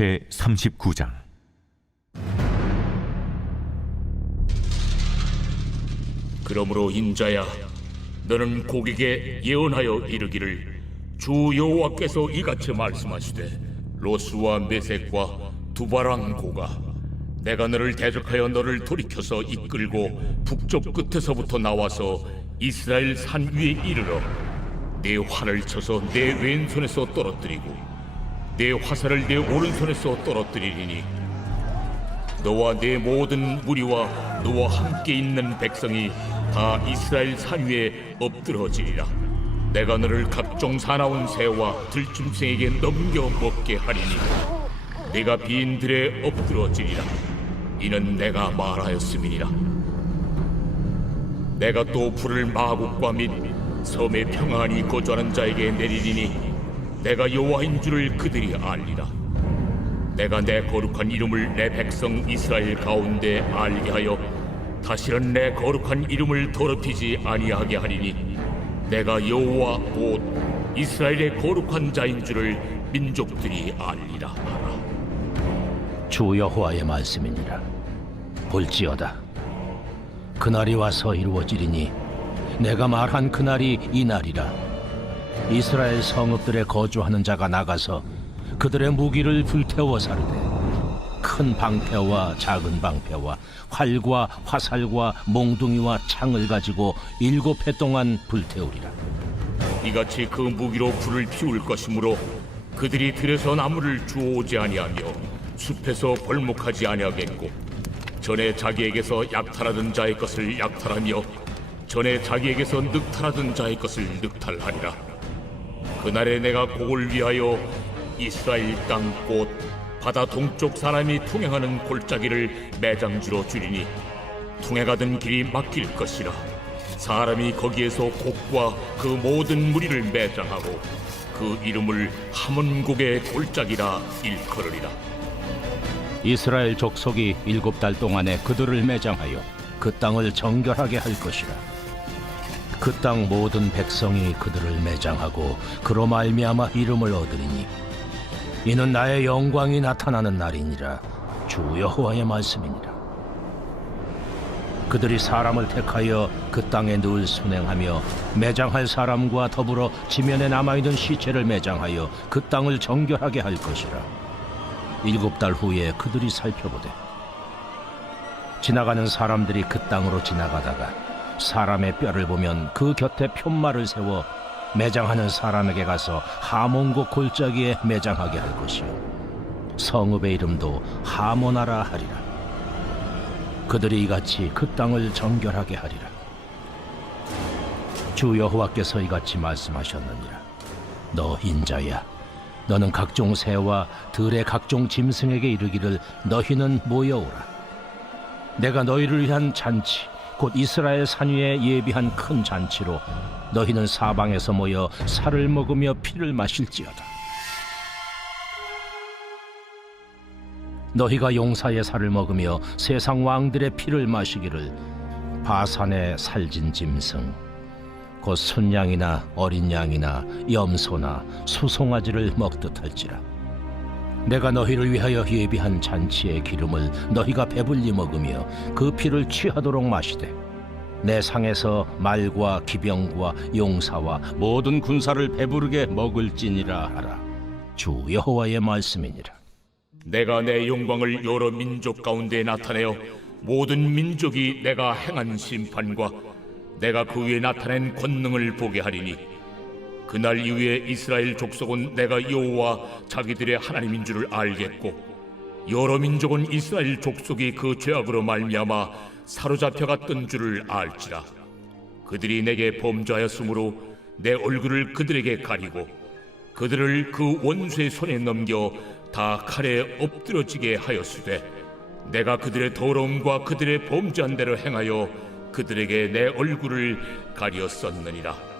제39장. 그러므로 인자야, 너는 고객에 예언하여 이르기를, 주 여호와께서 이같이 말씀하시되, 로스와 메섹과 두바랑 고가, 내가 너를 대적하여 너를 돌이켜서 이끌고 북쪽 끝에서부터 나와서 이스라엘 산 위에 이르러 내 활을 쳐서 내 왼손에서 떨어뜨리고 내 화살을 내 오른손에서 떨어뜨리리니, 너와 내 모든 무리와 너와 함께 있는 백성이 다 이스라엘 산 위에 엎드러지리라. 내가 너를 각종 사나운 새와 들짐승에게 넘겨 먹게 하리니 내가 빈 들에 엎드러지리라. 이는 내가 말하였음이니라. 내가 또 불을 마국과 및 섬에 평안히 거주하는 자에게 내리리니 내가 여호와인 줄을 그들이 알리라. 내가 내 거룩한 이름을 내 백성 이스라엘 가운데 알게 하여 다시는 내 거룩한 이름을 더럽히지 아니하게 하리니 내가 여호와 곧 이스라엘의 거룩한 자인 줄을 민족들이 알리라 하라. 주 여호와의 말씀이니라. 볼지어다, 그날이 와서 이루어지리니 내가 말한 그날이 이날이라. 이스라엘 성읍들에 거주하는 자가 나가서 그들의 무기를 불태워 사르되 큰 방패와 작은 방패와 활과 화살과 몽둥이와 창을 가지고 7해 동안 불태우리라. 이같이 그 무기로 불을 피울 것이므로 그들이 들에서 나무를 주워오지 아니하며 숲에서 벌목하지 아니하겠고, 전에 자기에게서 약탈하던 자의 것을 약탈하며 전에 자기에게서 늑탈하던 자의 것을 늑탈하리라. 그날에 내가 곡을 위하여 이스라엘 땅 곧 바다 동쪽 사람이 통행하는 골짜기를 매장지로 주리니 통행하던 길이 막힐 것이라. 사람이 거기에서 곡과 그 모든 무리를 매장하고 그 이름을 하몬곡의 골짜기라 일컬으리라. 이스라엘 족속이 7달 동안에 그들을 매장하여 그 땅을 정결하게 할 것이라. 그 땅 모든 백성이 그들을 매장하고 그로 말미암아 이름을 얻으리니 이는 나의 영광이 나타나는 날이니라. 주 여호와의 말씀이니라. 그들이 사람을 택하여 그 땅에 늘 순행하며 매장할 사람과 더불어 지면에 남아있는 시체를 매장하여 그 땅을 정결하게 할 것이라. 7달 후에 그들이 살펴보되 지나가는 사람들이 그 땅으로 지나가다가 사람의 뼈를 보면 그 곁에 편말을 세워 매장하는 사람에게 가서 하몬곡 골짜기에 매장하게 할 것이요 성읍의 이름도 하모나라 하리라. 그들이 이같이 그 땅을 정결하게 하리라. 주 여호와께서 이같이 말씀하셨느니라. 너 인자야, 너는 각종 새와 들의 각종 짐승에게 이르기를, 너희는 모여오라. 내가 너희를 위한 잔치 곧 이스라엘 산 위에 예비한 큰 잔치로 너희는 사방에서 모여 살을 먹으며 피를 마실지어다. 너희가 용사의 살을 먹으며 세상 왕들의 피를 마시기를, 바산의 살진 짐승 곧 순양이나 어린 양이나 염소나 수송아지를 먹듯 할지라. 내가 너희를 위하여 예비한 잔치의 기름을 너희가 배불리 먹으며 그 피를 취하도록 마시되 내 상에서 말과 기병과 용사와 모든 군사를 배부르게 먹을지니라 하라. 주 여호와의 말씀이니라. 내가 내 영광을 여러 민족 가운데 나타내어 모든 민족이 내가 행한 심판과 내가 그 위에 나타낸 권능을 보게 하리니, 그날 이후에 이스라엘 족속은 내가 여호와 자기들의 하나님인 줄을 알겠고, 여러 민족은 이스라엘 족속이 그 죄악으로 말미암아 사로잡혀갔던 줄을 알지라. 그들이 내게 범죄하였으므로 내 얼굴을 그들에게 가리고 그들을 그 원수의 손에 넘겨 다 칼에 엎드러지게 하였으되, 내가 그들의 더러움과 그들의 범죄한 대로 행하여 그들에게 내 얼굴을 가리었었느니라.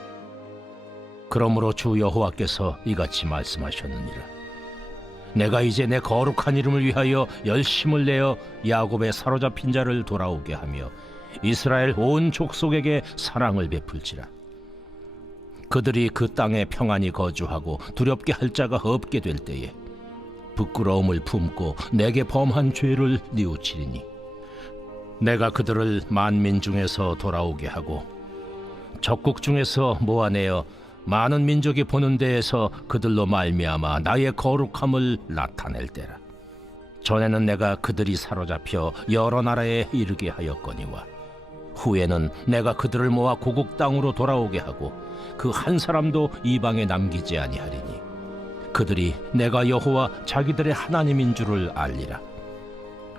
그러므로 주 여호와께서 이같이 말씀하셨느니라. 내가 이제 내 거룩한 이름을 위하여 열심을 내어 야곱의 사로잡힌 자를 돌아오게 하며 이스라엘 온 족속에게 사랑을 베풀지라. 그들이 그 땅에 평안히 거주하고 두렵게 할 자가 없게 될 때에 부끄러움을 품고 내게 범한 죄를 뉘우치리니 내가 그들을 만민 중에서 돌아오게 하고 적국 중에서 모아내어 많은 민족이 보는 데에서 그들로 말미암아 나의 거룩함을 나타낼 때라. 전에는 내가 그들이 사로잡혀 여러 나라에 이르게 하였거니와 후에는 내가 그들을 모아 고국 땅으로 돌아오게 하고 그 한 사람도 이방에 남기지 아니하리니 그들이 내가 여호와 자기들의 하나님인 줄을 알리라.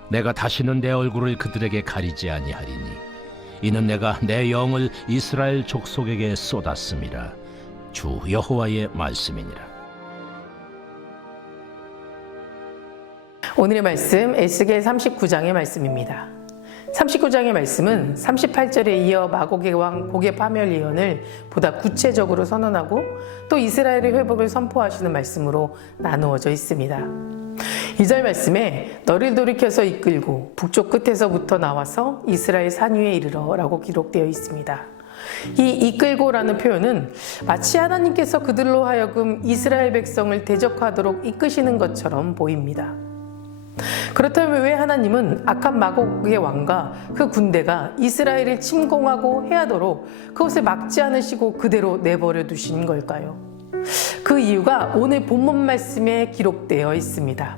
내가 다시는 내 얼굴을 그들에게 가리지 아니하리니 이는 내가 내 영을 이스라엘 족속에게 쏟았음이라. 주 여호와의 말씀이니라. 오늘의 말씀 에스겔 39장의 말씀입니다. 39장의 말씀은 38절에 이어 마고의 왕 고게 파멸 예언을 보다 구체적으로 선언하고 또 이스라엘의 회복을 선포하시는 말씀으로 나누어져 있습니다. 2절 말씀에 너를 돌이켜서 이끌고 북쪽 끝에서부터 나와서 이스라엘 산 위에 이르러 라고 기록되어 있습니다. 이 이끌고라는 표현은 마치 하나님께서 그들로 하여금 이스라엘 백성을 대적하도록 이끄시는 것처럼 보입니다. 그렇다면 왜 하나님은 악한 마곡의 왕과 그 군대가 이스라엘을 침공하고 해하도록 그것을 막지 않으시고 그대로 내버려 두신 걸까요? 그 이유가 오늘 본문 말씀에 기록되어 있습니다.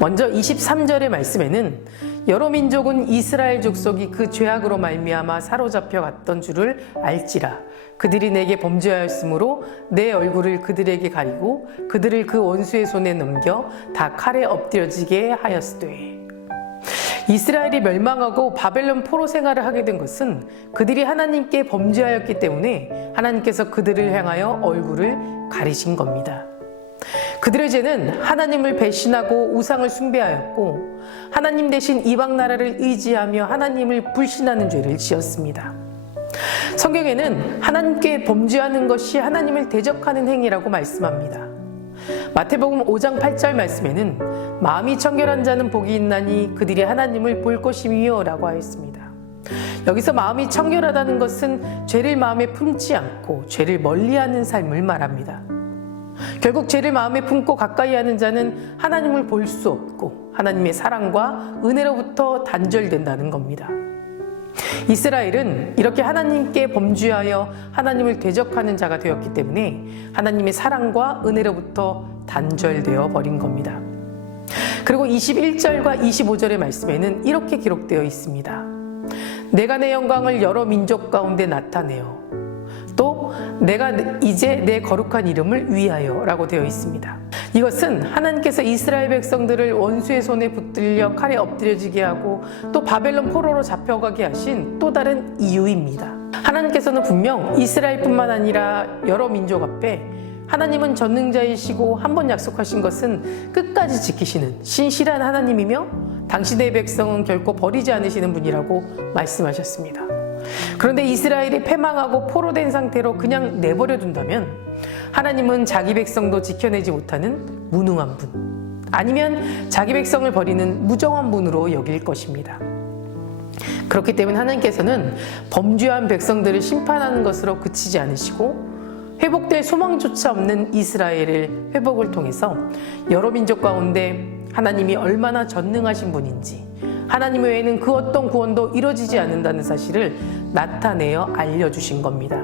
먼저 23절의 말씀에는 여러 민족은 이스라엘 족속이 그 죄악으로 말미암아 사로잡혀 갔던 줄을 알지라. 그들이 내게 범죄하였으므로 내 얼굴을 그들에게 가리고 그들을 그 원수의 손에 넘겨 다 칼에 엎드려지게 하였으되. 이스라엘이 멸망하고 바벨론 포로 생활을 하게 된 것은 그들이 하나님께 범죄하였기 때문에 하나님께서 그들을 향하여 얼굴을 가리신 겁니다. 그들의 죄는 하나님을 배신하고 우상을 숭배하였고 하나님 대신 이방 나라를 의지하며 하나님을 불신하는 죄를 지었습니다. 성경에는 하나님께 범죄하는 것이 하나님을 대적하는 행위라고 말씀합니다. 마태복음 5장 8절 말씀에는 마음이 청결한 자는 복이 있나니 그들이 하나님을 볼 것이며 라고 하였습니다. 여기서 마음이 청결하다는 것은 죄를 마음에 품지 않고 죄를 멀리하는 삶을 말합니다. 결국 죄를 마음에 품고 가까이 하는 자는 하나님을 볼 수 없고 하나님의 사랑과 은혜로부터 단절된다는 겁니다. 이스라엘은 이렇게 하나님께 범죄하여 하나님을 대적하는 자가 되었기 때문에 하나님의 사랑과 은혜로부터 단절되어 버린 겁니다. 그리고 21절과 25절의 말씀에는 이렇게 기록되어 있습니다. 내가 내 영광을 여러 민족 가운데 나타내어 또 내가 이제 내 거룩한 이름을 위하여 라고 되어 있습니다. 이것은 하나님께서 이스라엘 백성들을 원수의 손에 붙들려 칼에 엎드려지게 하고 또 바벨론 포로로 잡혀가게 하신 또 다른 이유입니다. 하나님께서는 분명 이스라엘뿐만 아니라 여러 민족 앞에 하나님은 전능자이시고 한 번 약속하신 것은 끝까지 지키시는 신실한 하나님이며 당신의 백성은 결코 버리지 않으시는 분이라고 말씀하셨습니다. 그런데 이스라엘이 패망하고 포로된 상태로 그냥 내버려 둔다면 하나님은 자기 백성도 지켜내지 못하는 무능한 분, 아니면 자기 백성을 버리는 무정한 분으로 여길 것입니다. 그렇기 때문에 하나님께서는 범죄한 백성들을 심판하는 것으로 그치지 않으시고 회복될 소망조차 없는 이스라엘의 회복을 통해서 여러 민족 가운데 하나님이 얼마나 전능하신 분인지, 하나님 외에는 그 어떤 구원도 이루어지지 않는다는 사실을 나타내어 알려주신 겁니다.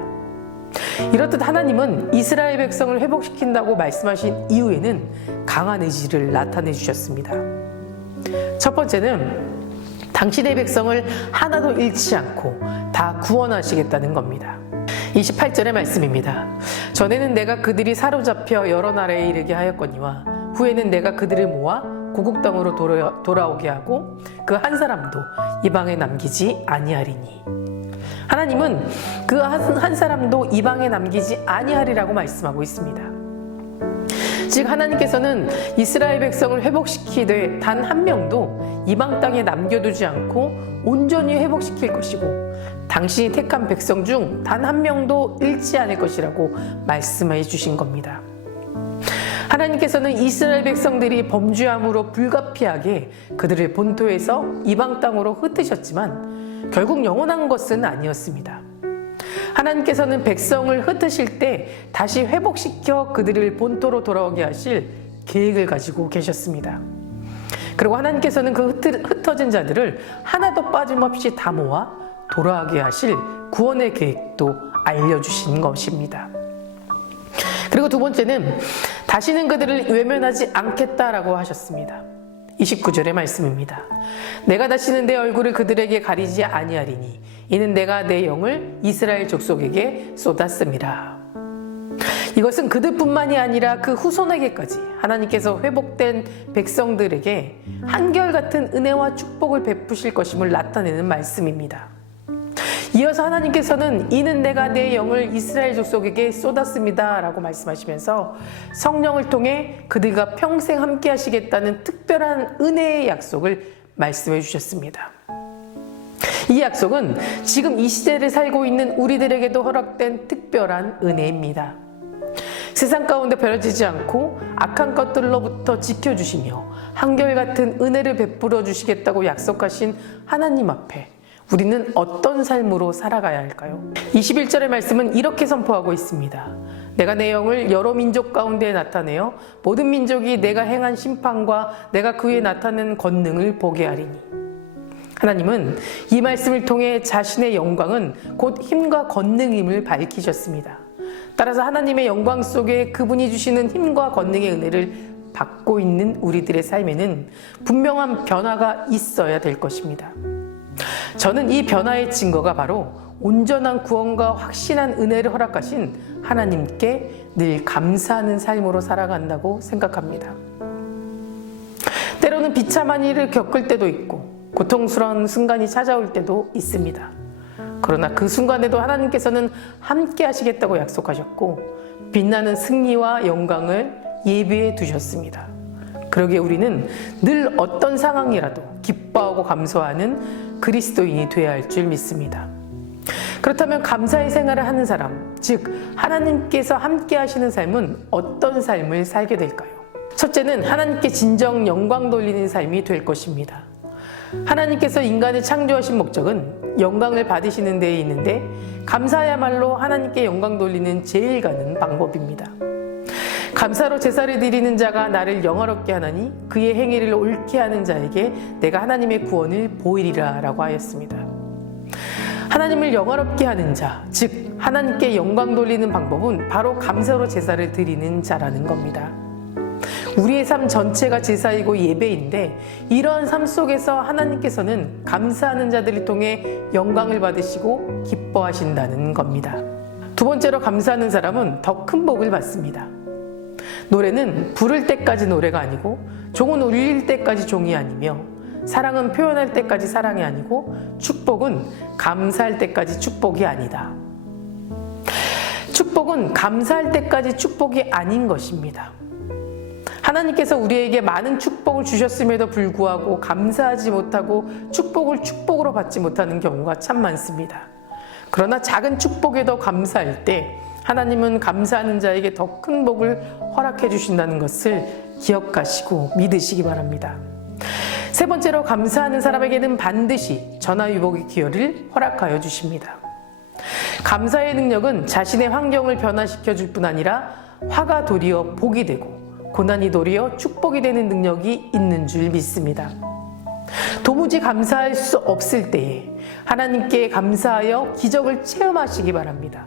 이렇듯 하나님은 이스라엘 백성을 회복시킨다고 말씀하신 이후에는 강한 의지를 나타내 주셨습니다. 첫 번째는 당신의 백성을 하나도 잃지 않고 다 구원하시겠다는 겁니다. 28절의 말씀입니다. 전에는 내가 그들이 사로잡혀 여러 나라에 이르게 하였거니와 후에는 내가 그들을 모아 고국 땅으로 돌아오게 하고 그 한 사람도 이방에 남기지 아니하리니. 하나님은 그 한 사람도 이방에 남기지 아니하리라고 말씀하고 있습니다. 즉 하나님께서는 이스라엘 백성을 회복시키되 단 한 명도 이방 땅에 남겨두지 않고 온전히 회복시킬 것이고 당신이 택한 백성 중 단 한 명도 잃지 않을 것이라고 말씀해 주신 겁니다. 하나님께서는 이스라엘 백성들이 범죄함으로 불가피하게 그들을 본토에서 이방 땅으로 흩으셨지만 결국 영원한 것은 아니었습니다. 하나님께서는 백성을 흩으실 때 다시 회복시켜 그들을 본토로 돌아오게 하실 계획을 가지고 계셨습니다. 그리고 하나님께서는 그 흩어진 자들을 하나도 빠짐없이 다 모아 돌아가게 하실 구원의 계획도 알려주신 것입니다. 그리고 두 번째는 다시는 그들을 외면하지 않겠다라고 하셨습니다. 29절의 말씀입니다. 내가 다시는 내 얼굴을 그들에게 가리지 아니하리니 이는 내가 내 영을 이스라엘 족속에게 쏟았음이라. 이것은 그들뿐만이 아니라 그 후손에게까지 하나님께서 회복된 백성들에게 한결같은 은혜와 축복을 베푸실 것임을 나타내는 말씀입니다. 이어서 하나님께서는 이는 내가 내 영을 이스라엘 족속에게 쏟았습니다 라고 말씀하시면서 성령을 통해 그들과 평생 함께 하시겠다는 특별한 은혜의 약속을 말씀해 주셨습니다. 이 약속은 지금 이 시대를 살고 있는 우리들에게도 허락된 특별한 은혜입니다. 세상 가운데 버려지지 않고 악한 것들로부터 지켜주시며 한결같은 은혜를 베풀어 주시겠다고 약속하신 하나님 앞에 우리는 어떤 삶으로 살아가야 할까요? 21절의 말씀은 이렇게 선포하고 있습니다. 내가 내 영을 여러 민족 가운데 나타내어 모든 민족이 내가 행한 심판과 내가 그 위에 나타낸 권능을 보게 하리니. 하나님은 이 말씀을 통해 자신의 영광은 곧 힘과 권능임을 밝히셨습니다. 따라서 하나님의 영광 속에 그분이 주시는 힘과 권능의 은혜를 받고 있는 우리들의 삶에는 분명한 변화가 있어야 될 것입니다. 저는 이 변화의 증거가 바로 온전한 구원과 확신한 은혜를 허락하신 하나님께 늘 감사하는 삶으로 살아간다고 생각합니다. 때로는 비참한 일을 겪을 때도 있고 고통스러운 순간이 찾아올 때도 있습니다. 그러나 그 순간에도 하나님께서는 함께 하시겠다고 약속하셨고 빛나는 승리와 영광을 예비해 두셨습니다. 그러기에 우리는 늘 어떤 상황이라도 기뻐하고 감사하는 그리스도인이 되어야 할 줄 믿습니다. 그렇다면 감사의 생활을 하는 사람, 즉 하나님께서 함께 하시는 삶은 어떤 삶을 살게 될까요? 첫째는 하나님께 진정 영광 돌리는 삶이 될 것입니다. 하나님께서 인간을 창조하신 목적은 영광을 받으시는 데에 있는데 감사야말로 하나님께 영광 돌리는 제일 가는 방법입니다. 감사로 제사를 드리는 자가 나를 영화롭게 하나니 그의 행위를 옳게 하는 자에게 내가 하나님의 구원을 보이리라 라고 하였습니다. 하나님을 영화롭게 하는 자, 즉 하나님께 영광 돌리는 방법은 바로 감사로 제사를 드리는 자라는 겁니다. 우리의 삶 전체가 제사이고 예배인데 이러한 삶 속에서 하나님께서는 감사하는 자들을 통해 영광을 받으시고 기뻐하신다는 겁니다. 두 번째로 감사하는 사람은 더 큰 복을 받습니다. 노래는 부를 때까지 노래가 아니고 종은 울릴 때까지 종이 아니며 사랑은 표현할 때까지 사랑이 아니고 축복은 감사할 때까지 축복이 아니다. 축복은 감사할 때까지 축복이 아닌 것입니다. 하나님께서 우리에게 많은 축복을 주셨음에도 불구하고 감사하지 못하고 축복을 축복으로 받지 못하는 경우가 참 많습니다. 그러나 작은 축복에도 감사할 때 하나님은 감사하는 자에게 더 큰 복을 허락해 주신다는 것을 기억하시고 믿으시기 바랍니다. 세 번째로 감사하는 사람에게는 반드시 전화위복의 기회를 허락하여 주십니다. 감사의 능력은 자신의 환경을 변화시켜 줄 뿐 아니라 화가 도리어 복이 되고 고난이 도리어 축복이 되는 능력이 있는 줄 믿습니다. 도무지 감사할 수 없을 때에 하나님께 감사하여 기적을 체험하시기 바랍니다.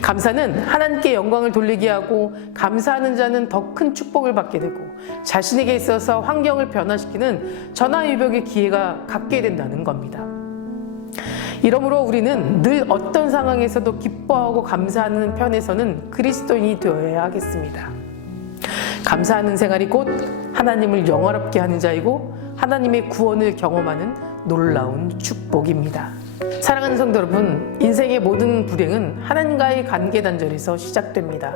감사는 하나님께 영광을 돌리게 하고 감사하는 자는 더 큰 축복을 받게 되고 자신에게 있어서 환경을 변화시키는 전화위복의 기회가 갖게 된다는 겁니다. 이러므로 우리는 늘 어떤 상황에서도 기뻐하고 감사하는 편에서는 그리스도인이 되어야 하겠습니다. 감사하는 생활이 곧 하나님을 영화롭게 하는 자이고 하나님의 구원을 경험하는 놀라운 축복입니다. 사랑하는 성도 여러분, 인생의 모든 불행은 하나님과의 관계 단절에서 시작됩니다.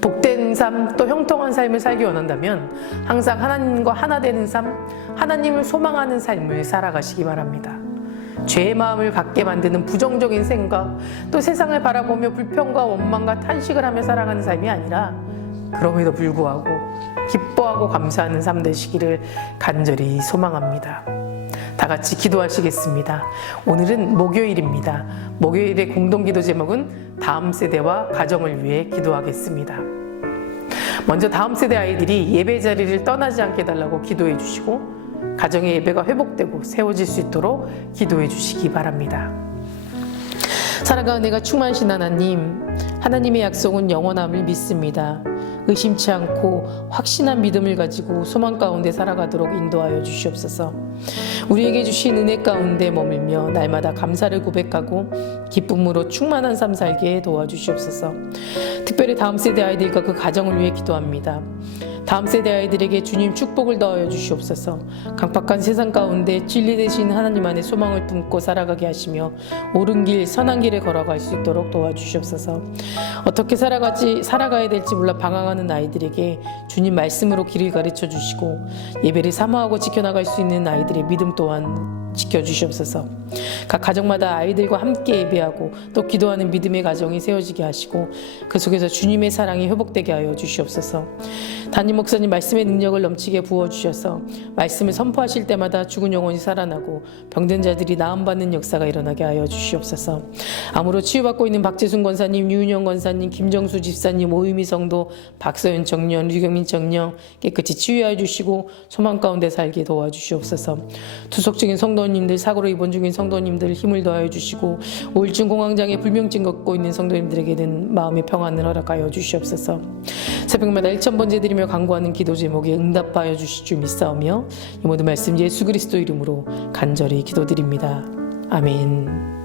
복된 삶, 또 형통한 삶을 살기 원한다면 항상 하나님과 하나 되는 삶, 하나님을 소망하는 삶을 살아가시기 바랍니다. 죄의 마음을 갖게 만드는 부정적인 생각, 또 세상을 바라보며 불평과 원망과 탄식을 하며 살아가는 삶이 아니라 그럼에도 불구하고 기뻐하고 감사하는 삶 되시기를 간절히 소망합니다. 다 같이 기도하시겠습니다. 오늘은 목요일입니다. 목요일의 공동기도 제목은 다음 세대와 가정을 위해 기도하겠습니다. 먼저 다음 세대 아이들이 예배 자리를 떠나지 않게 해달라고 기도해 주시고 가정의 예배가 회복되고 세워질 수 있도록 기도해 주시기 바랍니다. 살아가는 내가 충만하신 하나님, 하나님의 약속은 영원함을 믿습니다. 의심치 않고 확신한 믿음을 가지고 소망 가운데 살아가도록 인도하여 주시옵소서. 우리에게 주신 은혜 가운데 머물며 날마다 감사를 고백하고 기쁨으로 충만한 삶 살게 도와주시옵소서. 특별히 다음 세대 아이들과 그 가정을 위해 기도합니다. 다음 세대 아이들에게 주님 축복을 더하여 주시옵소서. 강팍한 세상 가운데 진리 되신 하나님 안에 소망을 품고 살아가게 하시며 옳은 길, 선한 길에 걸어갈 수 있도록 도와주시옵소서. 어떻게 살아가야 될지 몰라 방황하는 아이들에게 주님 말씀으로 길을 가르쳐 주시고 예배를 사모하고 지켜나갈 수 있는 아이들의 믿음 또한 지켜주시옵소서. 각 가정마다 아이들과 함께 예배하고 또 기도하는 믿음의 가정이 세워지게 하시고 그 속에서 주님의 사랑이 회복되게 하여 주시옵소서. 담임 목사님 말씀의 능력을 넘치게 부어주셔서 말씀을 선포하실 때마다 죽은 영혼이 살아나고 병든 자들이 나음받는 역사가 일어나게 하여 주시옵소서. 암으로 치유받고 있는 박재순 권사님, 유은영 권사님, 김정수 집사님, 오유미 성도, 박서연 청년, 류경민 청년 깨끗이 치유하여 주시고 소망 가운데 살게 도와주시옵소서. 투속적인 성도님들, 사고로 입원 중인 성도님들 힘을 더하여 주시고 우울증 공황장애 불면증 겪고 있는 성도님들에게는 마음의 평안을 허락하여 주시옵소서. 새벽마다 1000번째 드리며 간구하는 기도 제목에 응답하여 주실 줄 믿사오며 이 모든 말씀 예수 그리스도 이름으로 간절히 기도드립니다. 아멘.